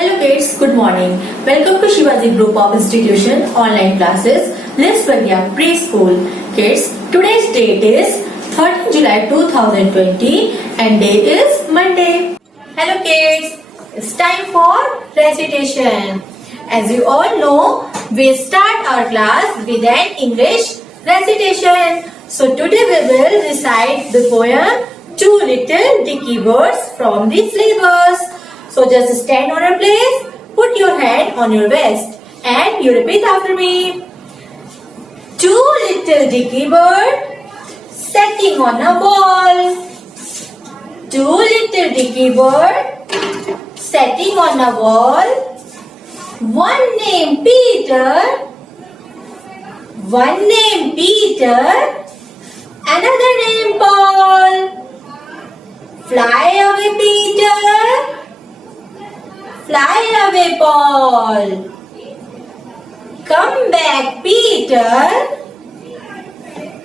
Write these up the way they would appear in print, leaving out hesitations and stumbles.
Hello kids, good morning. Welcome to Shivaji Group of Institution online classes. Let's begin preschool. Kids, today's date is 13 July 2020 and day is Monday. Hello kids, it's time for recitation. As you all know, we start our class with an English recitation. So today we will recite the poem Two Little Dicky Birds from the syllabus. So just stand on your place, put your hand on your vest and you repeat after me. Two little dicky bird sitting on a wall. Two little dicky bird sitting on a wall. One named Peter, another named Paul. Fly away Peter, fly away Paul. Come back Peter,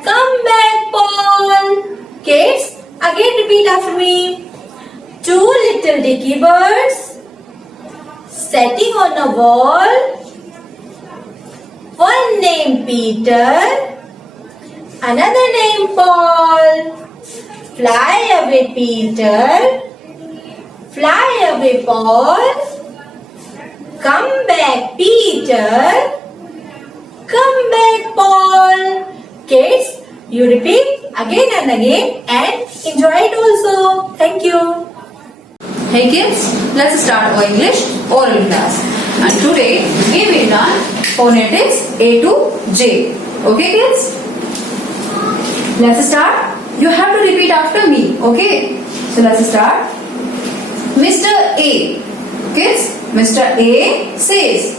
come back Paul. Kids, again repeat after me. Two little dicky birds sitting on a wall. One named Peter, another named Paul. Fly away Peter, fly away Paul. Come back Peter, come back Paul. Kids, you repeat again and again and enjoy it also. Thank you. Hey kids, let's start our English oral class. And today we will learn phonetics A to J. Okay kids? Let's start. You have to repeat after me. Okay? So let's start. Mr. A. Kids, Mr. A says.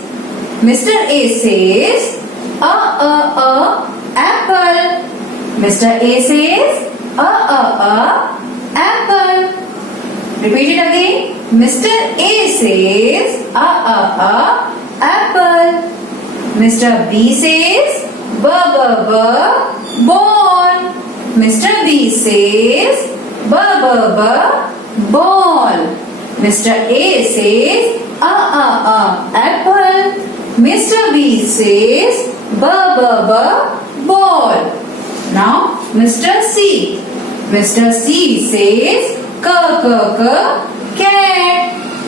Mr. A says apple. Mr. A says apple. Repeat it again. Mr. A says apple. Mr. B says ball. Mr. B says ball. Mr. A says apple. Mr. B says ball. Now Mr. C. Mr. C says cat.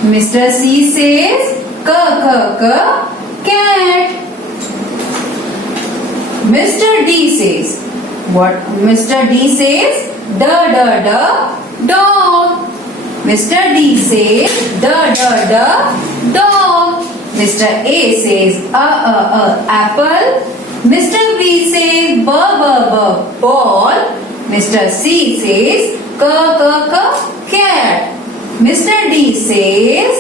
Mr. C says cat. Mr. D says what? Mr. D says dog. Mr. D says dog. Mr. A says apple. Mr. B says ball. Mr. C says cat. Mr. D says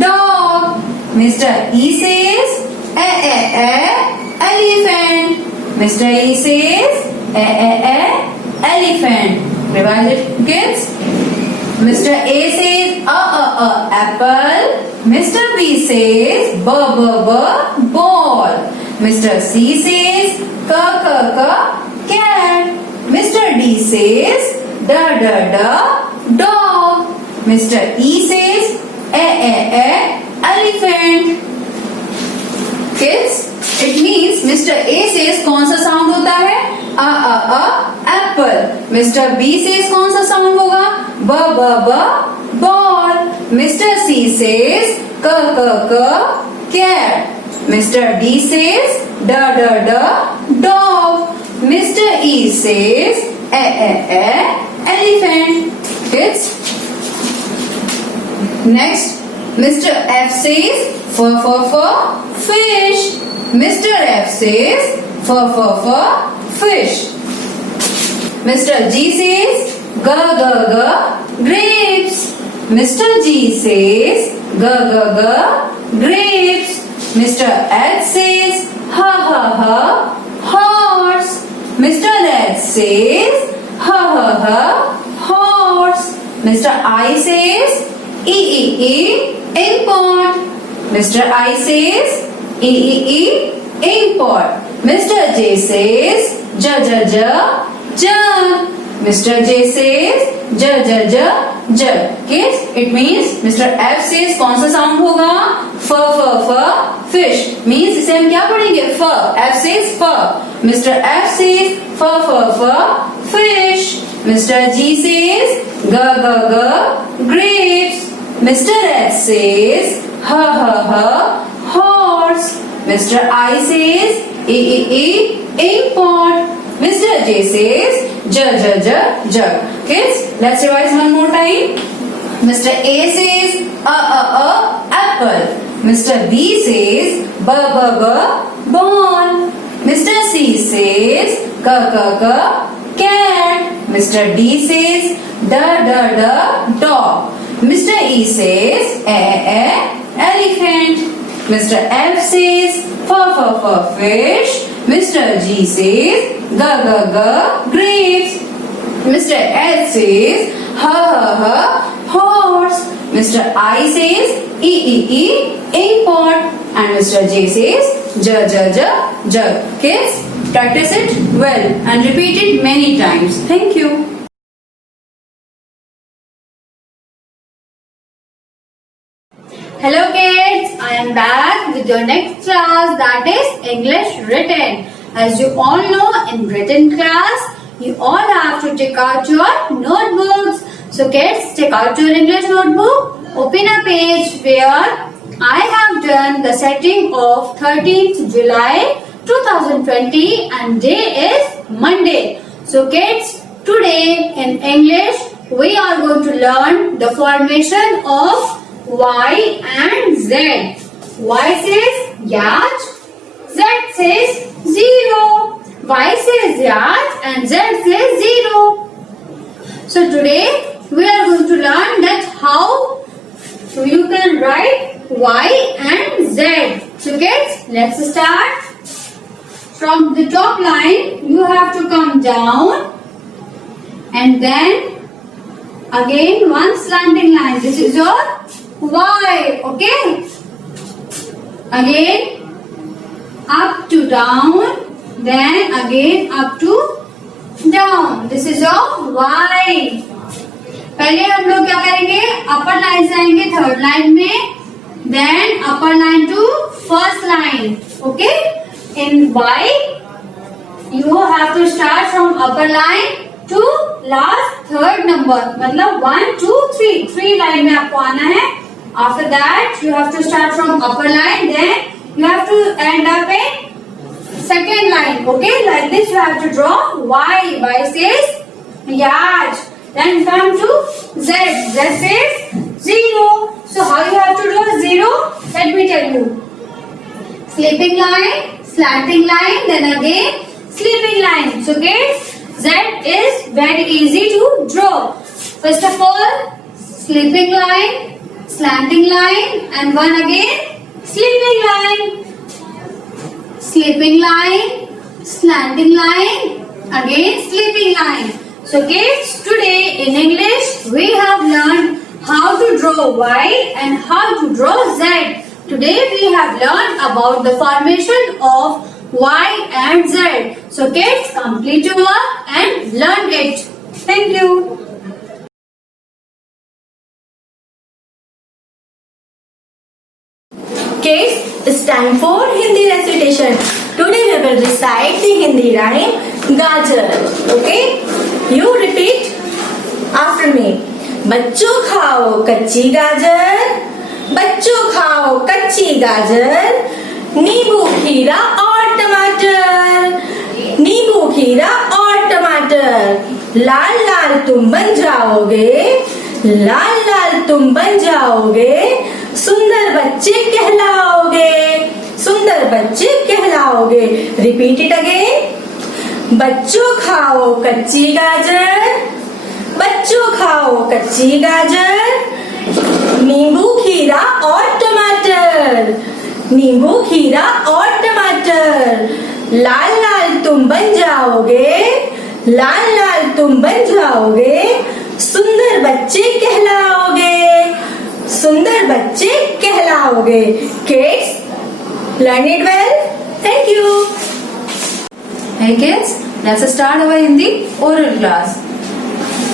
dog. Mr. E says elephant. Mr. E says elephant. Revise it kids. Mr. A says apple. Mr. B says ball. Mr. C says cat. Mr. D says dog. Mr. E says elephant. Kids, it means Mr. A says कौन सा sound होता है Apple. Mr. B says कौन सा sound होगा ball. Mr. C says cat. Mr. D says dog. Mr. E says elephant. Kids, next Mr. F says fish. Mr. F says fish. Mr. G says grapes. Mr. G says grapes. Mr. H says horse. Mr. H says horse. Mr. I says import. Mr. I says import. Mr. J says jug. Mr. J says j. Kids, it means Mr. F says कौन सा sound होगा? f fish means इसे हम क्या पढ़ेंगे? f. F says f. Mr. F says f fish. Mr. G says g grapes. Mr. H says h horse. Mr. I says e ink pot. Mr. J says j. Kids, let's revise one more time. Mr. A says apple. Mr. B says b ball. Mr. C says k cat. Mr. D says d dog. Mr. E says elephant. Mr. F says f fish. Mr. G says g grapes. Mr. H says h horse. Mr. I says e ink pot. And Mr. J says j. Kids, practice it well and repeat it many times. Thank you. Hello kids, I am back with your next class, that is English written. As you all know, in written class, you all have to take out your notebooks. So kids, take out your English notebook, open a page where I have done the setting of 13th July 2020 and day is Monday. So kids, today in English, we are going to learn the formation of Y and Z. Y says yacht, Z says zero. Y says yacht and Z says zero. So today we are going to learn that how you can write Y and Z. So kids, let's start. From the top line you have to come down and then again one slanting line. This is your Y, okay? Again up to down, then again up to down. This is your Y. पहले हम लोग क्या करेंगे? अपर line से आएंगे third line में, then upper line to first line. Okay? In Y, you have to start from upper line to last third number. मतलब 1, 2, 3. 3 line में आपको आना है. After that, you have to start from upper line, then you have to end up in second line. Okay, like this you have to draw Y. Y says yacht. Then come to Z. Z says zero. So how you have to draw zero? Let me tell you. Sleeping line, slanting line, then again sleeping line. So kids, Z is very easy to draw. First of all, sleeping line, slanting line, and one again sleeping line. Sleeping line, slanting line, again sleeping line. So kids, today in English we have learned how to draw Y and how to draw Z. Today we have learned about the formation of Y and Z. So kids, complete your work and learn it. Thank you. Kids, it's time for Hindi recitation. Today we will recite the Hindi rhyme Gajar. Okay? You repeat after me. बच्चों खाओ कच्ची गाजर, बच्चों खाओ कच्ची गाजर, नींबू खीरा और टमाटर, नींबू खीरा और टमाटर, लाल लाल तुम बन जाओगे, लाल लाल तुम बन जाओगे, सुंदर बच्चे कहलाओगे, सुंदर बच्चे कहलाओगे. Repeat it again. बच्चों खाओ कच्ची गाजर, बच्चों खाओ कच्ची गाजर, नींबू खीरा और टमाटर, नींबू खीरा और टमाटर, लाल लाल तुम बन जाओगे, लाल लाल तुम बन जाओगे, सुंदर बच्चे कहलाओगे, सुंदर बच्चे कहलाओगे. Kids, learn it well. Thank you. Hey kids, let's start our Hindi oral class.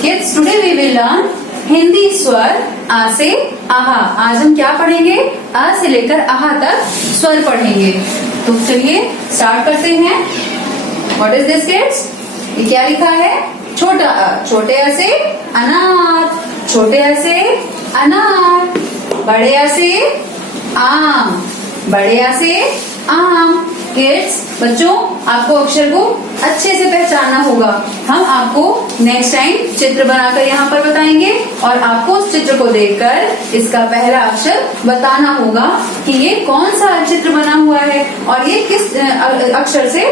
Kids today we will learn Hindi स्वर आ से आहा। आज हम क्या पढ़ेंगे? आ से लेकर आहा तक स्वर पढ़ेंगे। तो चलिए स्टार्ट करते हैं। What is this kids? ये क्या लिखा है? छोटा अ, छोटे अ से अनार, छोटे अ से अनार। बड़े अ से आम, बड़े अ से आम। किड्स बच्चों, आपको अक्षर को अच्छे से पहचानना होगा। हम आपको नेक्स्ट टाइम चित्र बनाकर यहाँ पर बताएंगे और आपको उस चित्र को देखकर इसका पहला अक्षर बताना होगा कि ये कौन सा चित्र बना हुआ है और ये किस अक्षर से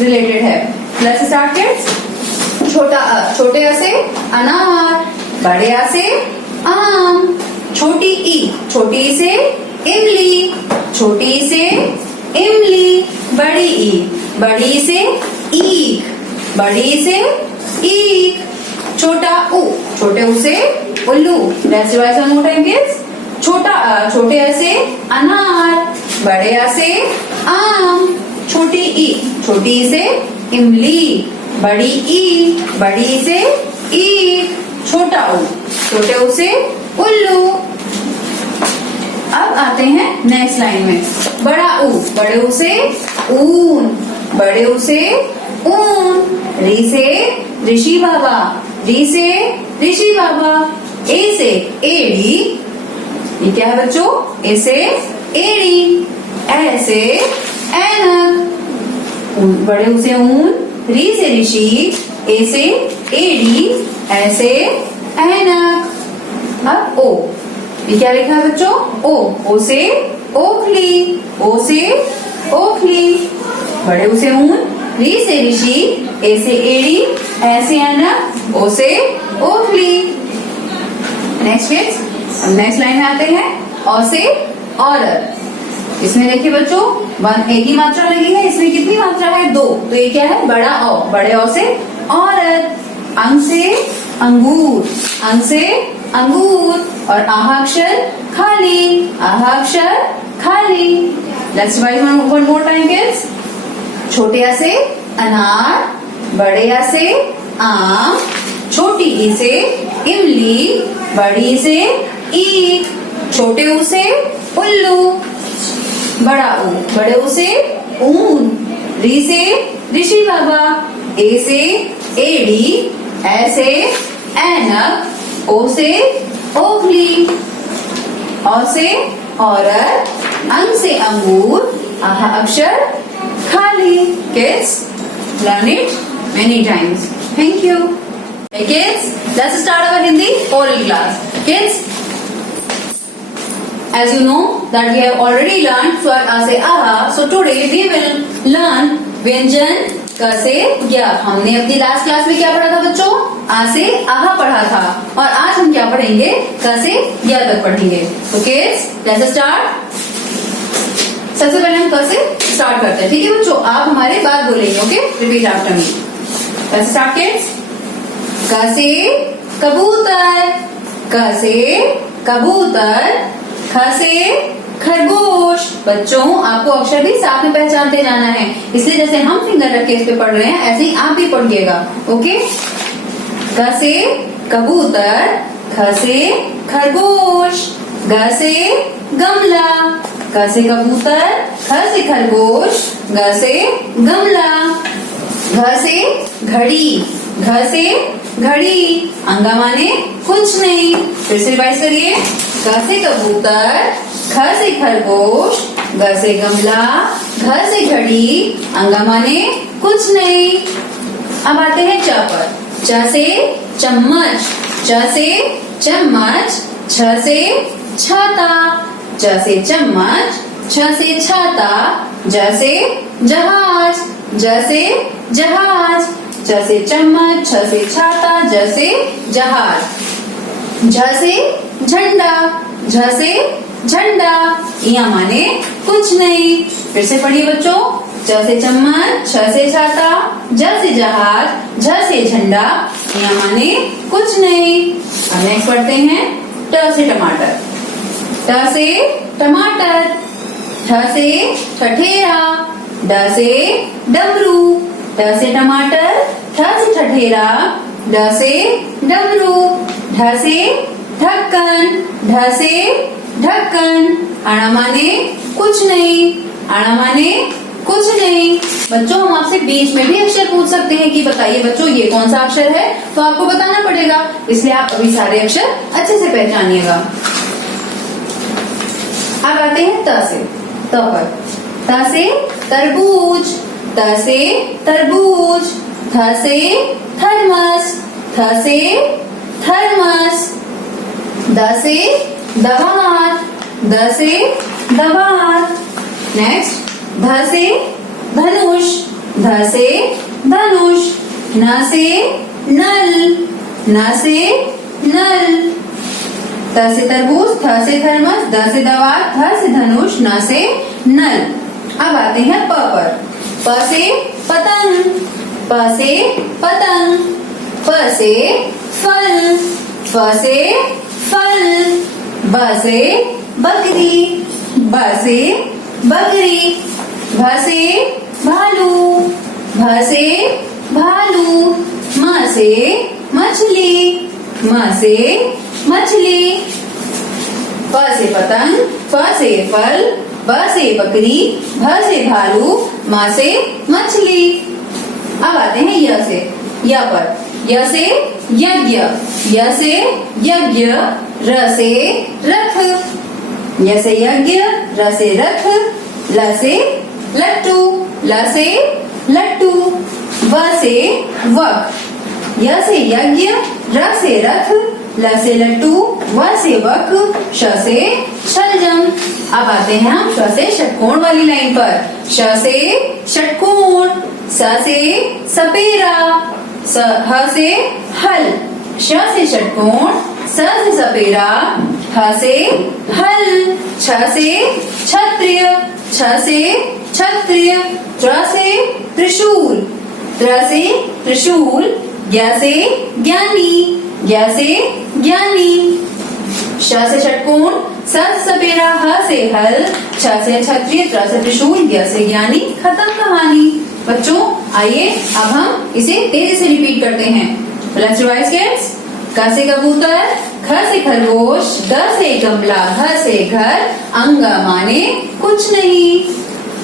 रिलेटेड है। Let's start kids. छोटा अ, छोटे अ से अनार, बड़े अ से आम। छोटी ई, छोटी ई से इमली, छोटी ई से इमली। बड़ी ई, बड़ी ई से ईख, बड़ी ई से ईख। छोटा उ, छोटे उ से उल्लू। Let's revise one more time kids. छोटा अ, छोटे अ से अनार, बड़े अ से आम। छोटी ई, छोटी ई से इमली, बड़ी ई, बड़ी ई से ईख। छोटा उ, छोटे उ से उल्लू। अब आते हैं नेक्स्ट लाइन में। बड़ा ऊ, बड़े ऊ से ऊन, बड़े ऊ से ऊन। री से ऋषि बाबा, री से ऋषि बाबा। ए से एड़ी, ये क्या है बच्चों? ए से एड़ी। ए से ऐनक, बड़े ऊ से ऊन, री से ऋषि, ए से एड़ी, ऐ से ऐनक। अब ओ, ये क्या लिखा है बच्चों? ओ से ओखली, ओ से ओखली। बड़े ऊ से ऊन, री से ऋषि, ए से एड़ी, ऐ से ऐनक, ओ से ओखली। नेक्स्ट किड्स, नेक्स्ट लाइन में आते हैं। औ से औरत। इसमें देखिए बच्चों, एक ही मात्रा लगी है, इसमें कितनी मात्रा है? 2। तो ये क्या है? बड़ा औ, बड़े औ से औरत। अंग से अंगूर, अंग से अंगूर। और आहा अक्षर खाली, आहा अक्षर खाली। Let's revise one more time kids. छोटे आ से अनार, बड़े आ से आम। छोटी ई से इमली, बड़ी ई से ईख। छोटे ऊ से उल्लू, बड़ा ऊ, बड़े ऊ से ऊन। री से ऋषि बाबा, ए से एड़ी, ऐ से ऐनक, ओ से ओखली। औ से औरत, अंग से अंगूर, आहा अक्षर खाली। Kids learn it many times. Thank you. Kids let's start our Hindi oral class. Kids, as you know that we have already learned स्वर आ से आहा, so today we will learn व्यंजन क से य। हमने अपनी लास्ट क्लास में क्या पढ़ा था बच्चों? आ से आहा पढ़ा था और आज हम क्या पढ़ेंगे? क से य तक पढ़ेंगे। तो किड्स लेट्स स्टार्ट। सबसे पहले हम क से स्टार्ट करते हैं, ठीक है बच्चों? आप हमारे बाद बोलेंगे, okay? Repeat after me. Let's start kids. क से कबूतर, क से कबूतर। ख से खरगोश। बच्चों आपको अक्षर भी साथ में पहचानते जाना है, इसलिए जैसे हम फिंगर रख के इस पे पढ़ रहे हैं ऐसे ही आप भी पढ़िएगा, ओके? क से कबूतर, ख से खरगोश। ग से गमला, क से कबूतर, ख से खरगोश, ग से गमला। घ से घड़ी, घ से घड़ी। अंगा माने कुछ नहीं। फिर से रिवाइज करिए। क से कबूतर, ख से खरगोश, ग से गमला, घ से घड़ी, अंगा माने कुछ नहीं। अब आते हैं च पर। च से चम्मच, च से चम्मच। छ से छाता, च से चम्मच, छ से छाता। ज से जहाज, ज से जहाज। च से चम्मच, छ से छाता, ज से जहाज। झ से झंडा, झ से झंडा। यहाँ माने कुछ नहीं। फिर से पढ़िए बच्चों। च से चम्मच, छ से छाता, ज से जहाज, झ से झंडा। यहाँ माने कुछ नहीं। अब नेक्स्ट पढ़ते हैं। ट से टमाटर, ट से टमाटर। ठ से ठठेरा, ड से डमरू। ट से टमाटर, ठ से ठठेरा, ड से डमरू, ढ से ढक्कन, ढ से ढक्कन। आना माने कुछ नहीं, आना माने कुछ नहीं। बच्चों हम आपसे बीच में भी अक्षर पूछ सकते हैं कि बताइए बच्चों ये कौन सा अक्षर है, तो आपको बताना पड़ेगा, इसलिए आप अभी सारे अक्षर अच्छे से पहचानिएगा। अब आते हैं त से, त पर। त से तरबूज, त से तरबूज, थ से थर्मस, थ से थर्मस, द से दवात, द से दवात। नेक्स्ट ध से धनुष, ध से धनुष, न से नल, न से नल। त से तरबूज, थ से थर्मस, द से दवात, ध से धनुष, न से नल। अब आते हैं प पर। प से पतंग, प से पतंग, प से फल, फ से फल, ब से बकरी, ब से बकरी, भ से भालू, भ से भालू, म से मछली, म से मछली। प से पतंग, फ से फल, ब से बकरी, भ से भालू, म से मछली। अब आते हैं य से, य पर। य से यज्ञ, य से यज्ञ, र से रथ, य से यज्ञ, र से रथ, ल से लट्टू, ल से लट्टू, व से वक, य से यज्ञ, र से रथ, ल से लट्टू, व से वक, श से शलजम। अब आते हैं हम श से षटकोण वाली लाइन पर। श से षटकोण, स से सपेरा, ह से हल, श से षटकोण, स से सपेरा, ह से हल, छ से क्षत्रिय, छ से क्षत्रिय, त्र से त्रिशूल, त्र से त्रिशूल, ज्ञ से ज्ञानी, ज्ञ से ज्ञानी। श से षटकोण, स से सपेरा, ह से हल, छ से क्षत्रिय, त्र से त्रिशूल, ज्ञ से ज्ञानी। खत्म कहानी। बच्चों आइए अब हम इसे तेजी से रिपीट करते हैं। Let's revise kids. क से कबूतर, ख से खरगोश, ग से गमला, घ से घर, अंग माने कुछ नहीं।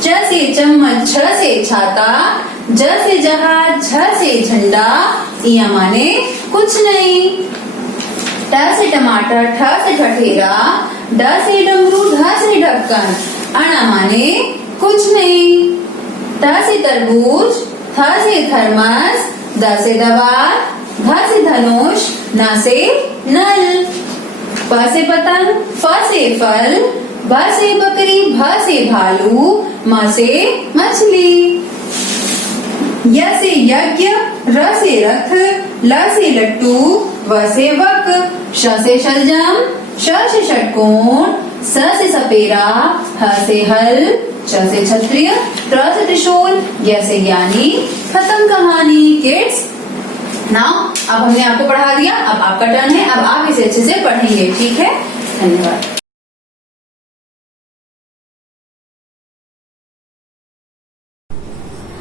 च से चम्मच, छ से छाता, ज से जहाज, झ से झंडा, इ माने कुछ नहीं। ट से टमाटर, ठ से ठठेरा, ड से डमरू, ढ से ढक्कन, अण माने कुछ नहीं। ट से तरबूज, थ से थर्मस, द से दवात, ध से धनुष, न से नल। प से पतंग, फ से फल, ब से बकरी, भ से भालू, म से मछली। य से यज्ञ, र से रथ, ल से लट्टू, व से वक, श से शलजम, श से षटकोण, स से सपेरा, ह से हल, च से क्षत्रिय, त्र से त्रिशूल, ज्ञ से ज्ञानी। खत्म कहानी किड्स। नाउ अब हमने आपको पढ़ा दिया, अब आपका टर्न है, अब आप इसे अच्छे से पढ़ेंगे, ठीक है। धन्यवाद।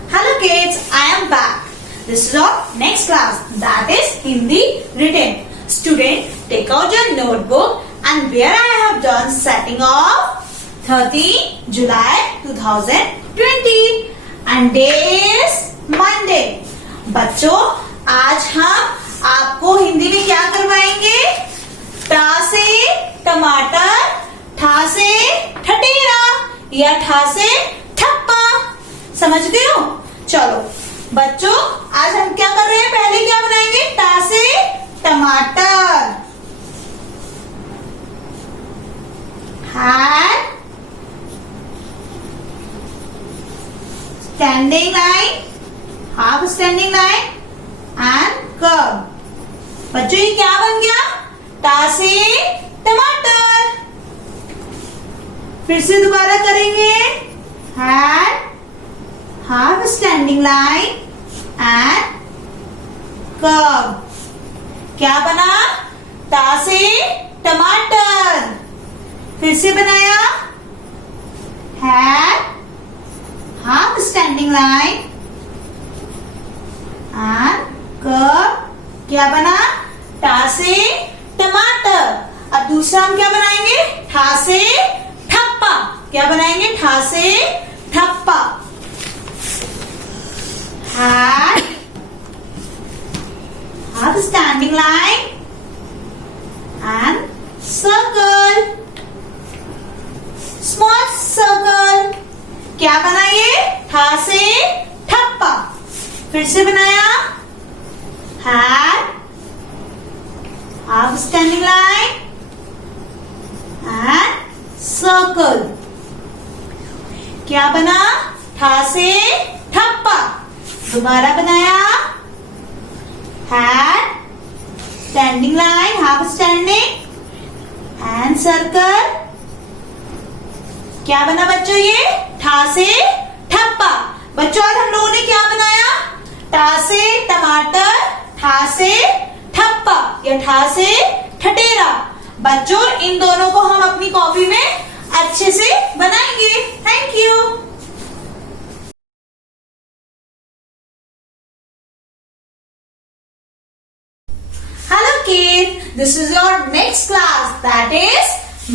Hello kids, I am back. This is our next class, that is Hindi written. Student, take out your notebook and where I have done setting of 30 July 2020 and day is Monday. बच्चों आज हम आपको हिंदी में क्या करवाएंगे? टा से टमाटर, ठा से ठठेरा या ठा से ठप्पा। समझ गए हो? चलो बच्चों आज हम क्या कर रहे हैं? पहले क्या बनाएंगे? टा से टमाटर, had standing line, half standing line and curve. बच्चों ये क्या बन गया? टा से टमाटर। फिर से दोबारा करेंगे, had half standing line and curve. क्या बना? टा से टमाटर। फिर से बनाया, had half standing line and curve. क्या बना? टा से टमाटर। अब दूसरा हम क्या बनाएंगे? ठा से ठप्पा। क्या बनाएंगे? ठा से ठप्पा। Hat, have a standing line and circle, small circle. क्या बना ये? ठा से ठप्पा। फिर से बनाया hat, have a standing line and circle. क्या बना? ठा से ठप्पा। दोबारा बनाया hat, standing line, half standing and circle. क्या बना बच्चों ये? ठा से ठप्पा। बच्चों आज हम लोगों ने क्या बनाया? टा से टमाटर, ठा से ठप्पा या ठा से ठटेरा। बच्चों इन दोनों को हम अपनी कॉपी में अच्छे से बनाएंगे। Thank you. Hello kids, this is your next class, that is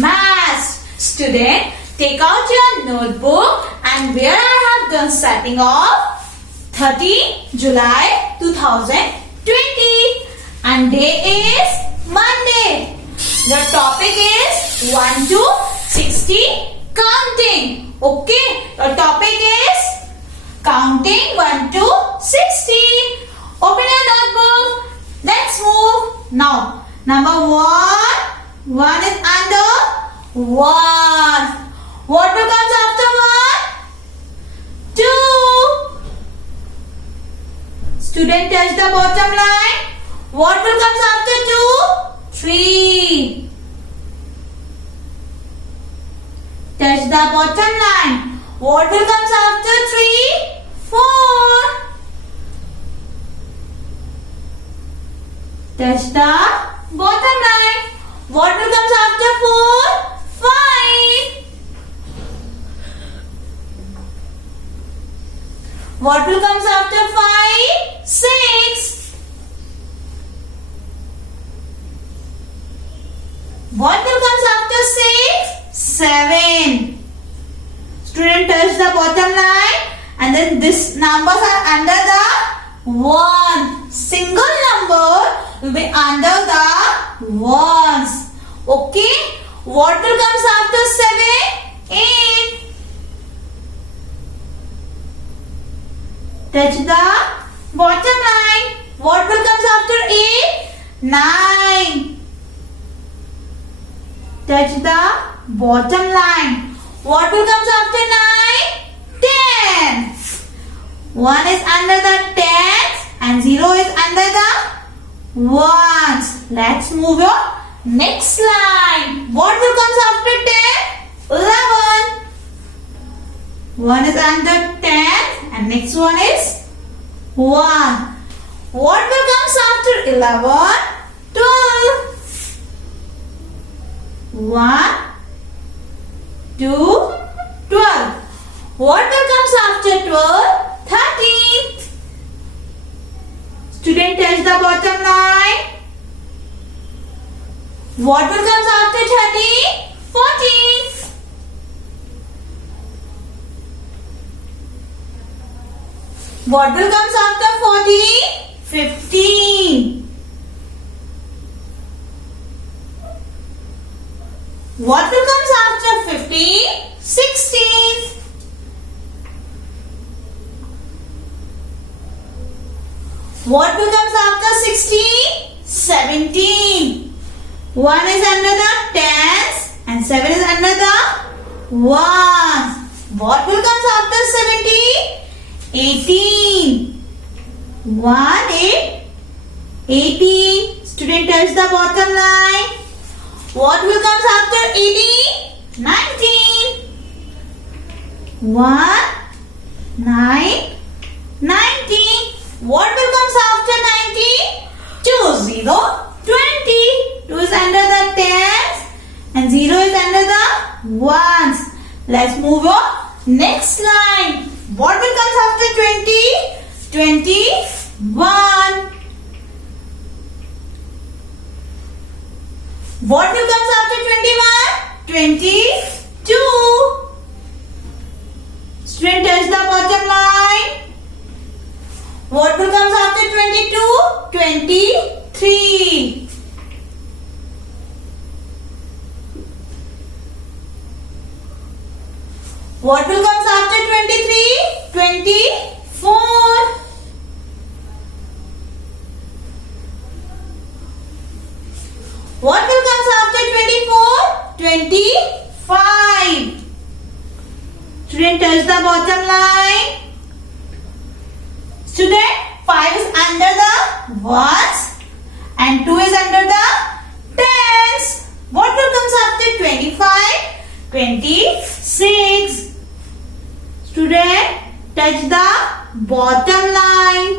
Maths. Student, take out your notebook and where I have done setting of 30 July 2020 and day is Monday. The topic is 1 to 60 counting. Okay, the topic is counting 1 to 60. Open your notebook. Let's move. Now, number 1. 1 is under 1. What will comes after 1? 2. Student, touch the bottom line. What will comes after 2? 3. Touch the bottom line. What will comes after 3? 4. Touch the bottom line. What will comes after 4? 5. What will comes after 5? 6. What will comes after 6? 7. Student, touch the bottom line and then this numbers are under the 1. Single number will be under the ones. Okay. What will comes after 7? 8. Touch the bottom line. What will comes after 8? 9. Touch the bottom line. What will comes after 9? 10. 1 is under the tens and 0 is under the ones. Let's move your next line. What will comes after 10? 11. 1 is under 10 and next one is 1. What will comes after 11? 12. 1, 2, 12. What will comes after 12? 13. Student, touch the bottom line. What will comes after 13? 14. What will comes after 14? 15. What will comes after 15? 16. What will comes after 16? 17. 1 is under the tens and 7 is under the ones. What will comes after 17? 18. 1, 8, 18. Student, touch the bottom line. What will comes after 18? 19. 1, 9, 19. What will comes after 19? 2, 0, 20. 2 is under the tens and 0 is under the ones. Let's move on. Next line. What will comes after 20? 21. ones and 2 is under the tens. What will comes after 25? 26. Student, touch the bottom line.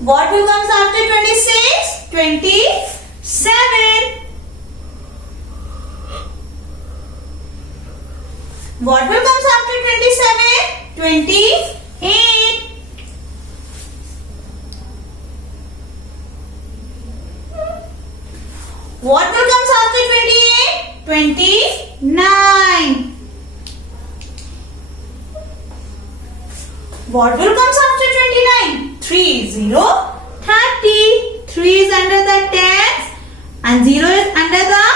What will comes after 26? 27. What will comes after 27? 28. What will comes after 28? 29. What will comes after 29? 3, 0, 30. 3 is under the tens and 0 is under the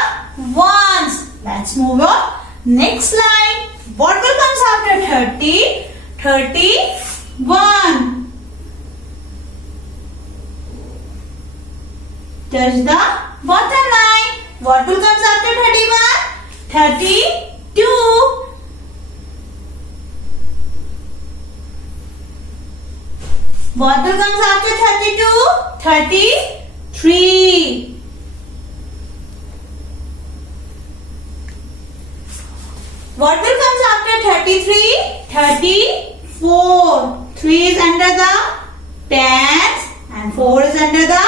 ones. Let's move on. Next line. What will comes after 30? 31. Touch the bottom line. What will comes after 31? 32. What will comes after 32? 33. What will comes after 33? 34. 3 is under the tens and 4 is under the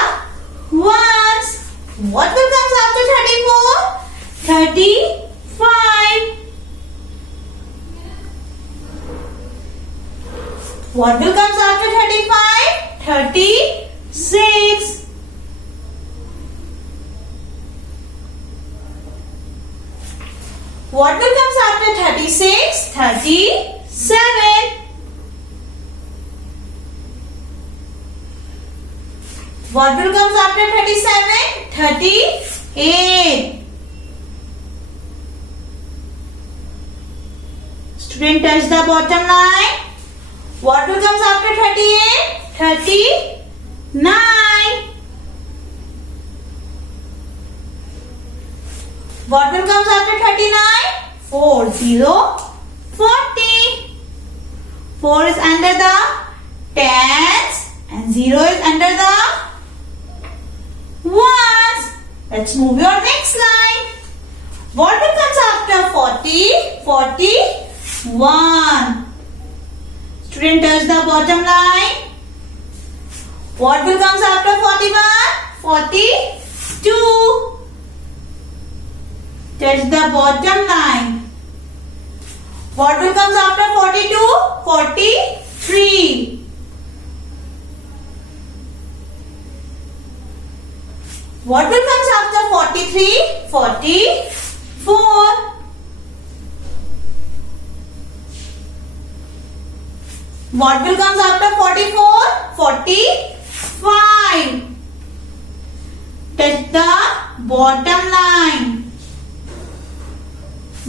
ones. What will comes after 34? 35. What will comes after 35? 36. What will comes after 36? 37. What will comes after 37? 38. Student, touch the bottom line. What will comes after 38? 39. What will comes after 39? 40. 40. 4 is under the tens and 0 is under the ones. Let's move your next line. What will comes after 40? 41. Student, touch the bottom line. What will comes after 41? 42. Touch the bottom line. What will comes after 42? 43. What will comes after 43? 44. What will comes after 44? 45. Touch the bottom line.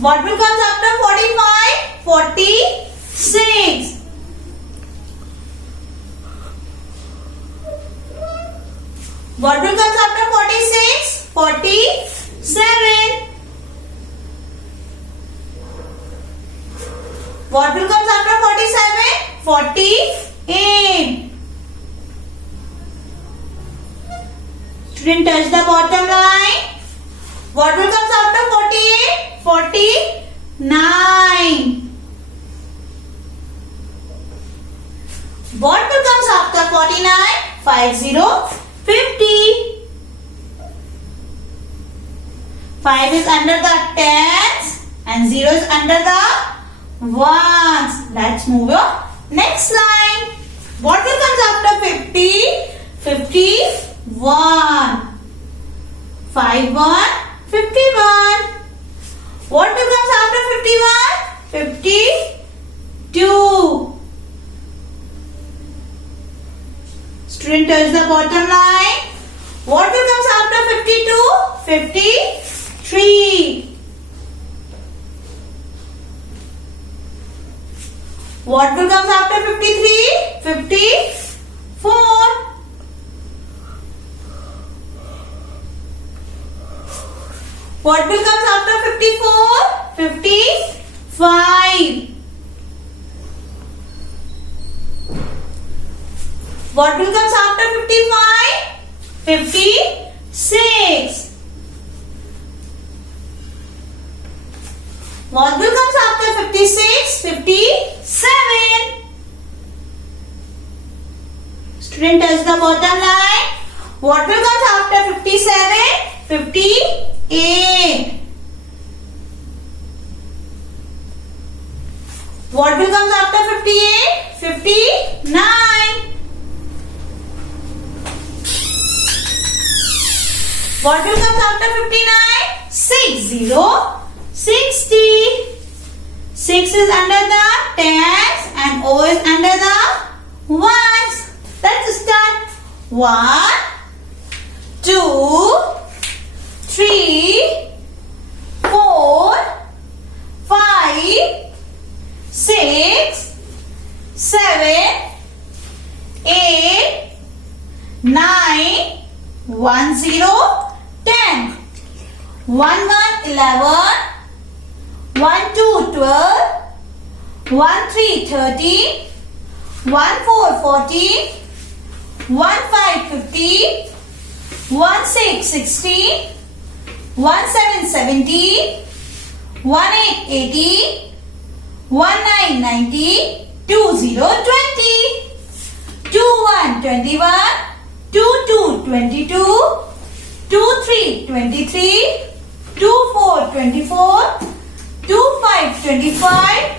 What will comes after 45? 46. What will comes after 46? 47. What will comes after 47? 48. Student, touch the bottom line. What will comes after 48? 49. What will comes after 49? 50. 5 is under the tens and 0 is under the ones. Let's move on. Next line. What will comes after 50? 51. 51. 51. What will comes after 51? 52. Student, touch the bottom line. What will comes after 52? 53. What will comes after 53? 54. What will comes after 54? 55. What will comes after 55? 56. What will comes after 56? 57. Student, touch the bottom line. What will comes after 57? 58. What will comes after 58? 59. What will comes after 59? 60. 60. 6 is under the tens and O is under the ones. Let's start. 1, 2, 3, 4, 5, 6, 7, 8, 9, 1, 0, 10. 1, 1, 11. 1, 2, 12. 1, 3, 13. 1, 4, 14. 1, 5, 15. 1, 6, 16. 1, 7, 17. 1, 8, 18. 1, 9, 19. 2, 0, 20. 2, 1, 21. 2, 2, 22. 2, 3, 23. 2, 4, 24. 2, 5, 25.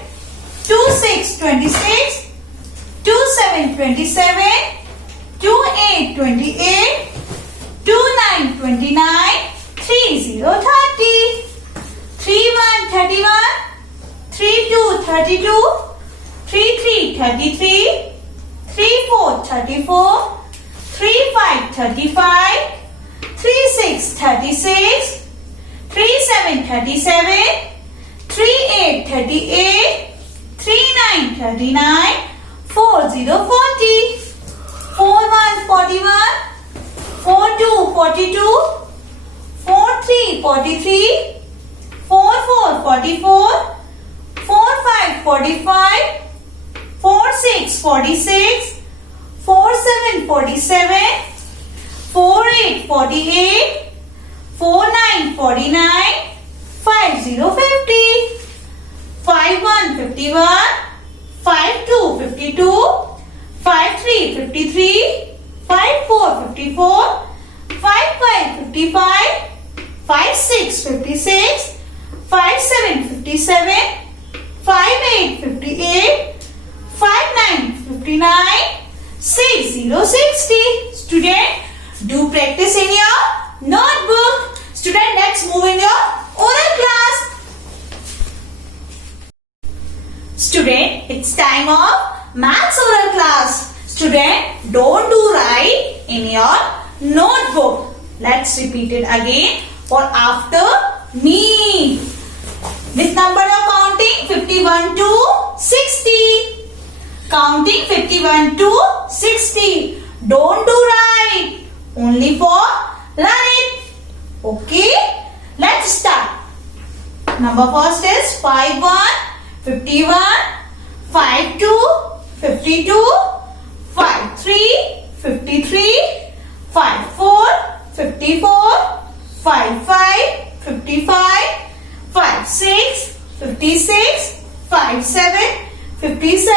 2, 6, 26. 2, 7, 27. 2, 8, 28. 2, 9, 29. 3, 0, 30. 3, 1, 31. 3, 2, 32. 3, 3, 33. 3, 4, 34. 3, 5, 35. 3, 6, 36. 3, 7, 37. 3, 8, 38. 3, 9, 39. 4, 0, 40. 4, 1, 41. 4, 2, 42. 4, 3, 43. 4, 4, 44. 4, 5, 45. 4, 6, 46. 4, 7, 47. 4, 8, 48. 4, 9, 49. 5, 0, 50. 5, 1, 51. 5, 2, 52. 5, 3, 53. 5, 4, 54. 5, 5, 55. 5, 6, 56. 5, 7, 57. 5, 8, 58. 5, 9, 59. 6, 0, 60. Student, do practice in your notebook. Student, let's move in your oral class. Student, it's time of maths oral class. Student, don't do write in your notebook. Let's repeat it again or after me. With number of counting 51 to 60. Counting 51 to 60. Don't do write. Only for learn it. Okay. Let's start. Number first is 51, 51, 52, 52, 53, 53, 54, 54, 55, 55, 56, 56, 57, 57,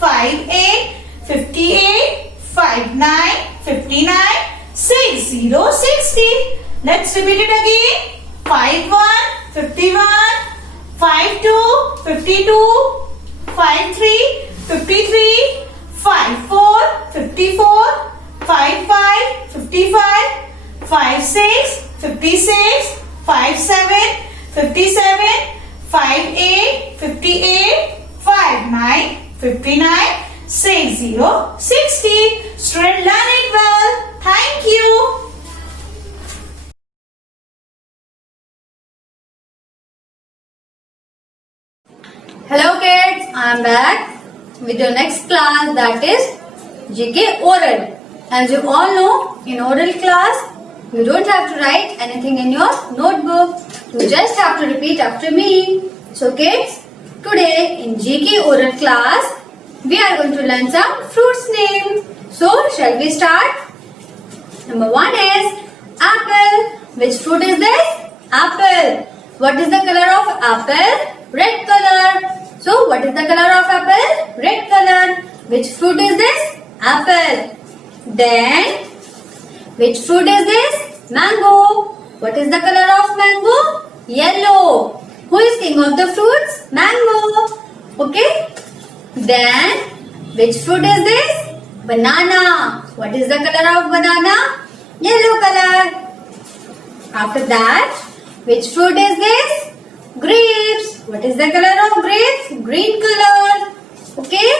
58, 58, 59, 59, 60, 60. Let's repeat it again. 51, 51, 52, 52, 53, 53, 54, 54, 55, 55, 56, 56, 57, 57, 58, 58, 59, 59, 60, 60. Student, learn it well. Thank you. Hello kids, I am back with your next class, that is GK Oral. As you all know, in oral class, you don't have to write anything in your notebook. You just have to repeat after me. So kids, today in GK Oral class, we are going to learn some fruits name. So, shall we start? Number 1 is apple. Which fruit is this? Apple. What is the color of apple? Red color. So, what is the color of apple? Red color. Which fruit is this? Apple. Then, which fruit is this? Mango. What is the color of mango? Yellow. Who is king of the fruits? Mango. Okay. Then, which fruit is this? Banana. What is the color of banana? Yellow color. After that, which fruit is this? Grapes. What is the color of grapes? Green color. Okay.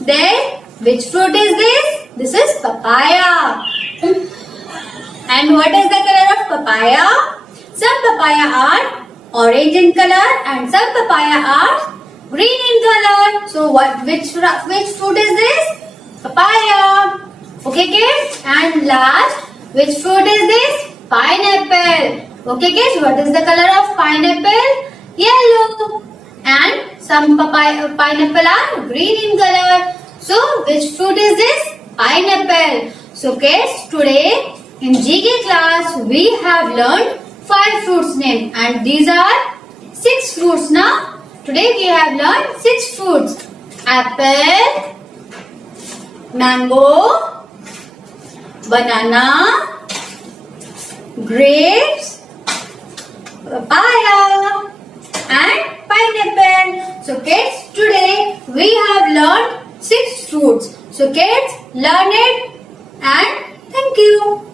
Then, which fruit is this? This is papaya. And what is the color of papaya? Some papaya are orange in color and some papaya are green in color. So, which fruit is this? Papaya. Okay, kids. And last, which fruit is this? Pineapple. Okay, kids. What is the color of pineapple? Yellow. And some pineapple are green in color. So, which fruit is this? Pineapple. So, kids, today in GK class we have learned 5 fruits name and these are 6 fruits now. Today we have learned 6 fruits. Apple, mango, banana, grapes, papaya and pineapple. So kids, today we have learned 6 fruits. So kids, learn it and thank you.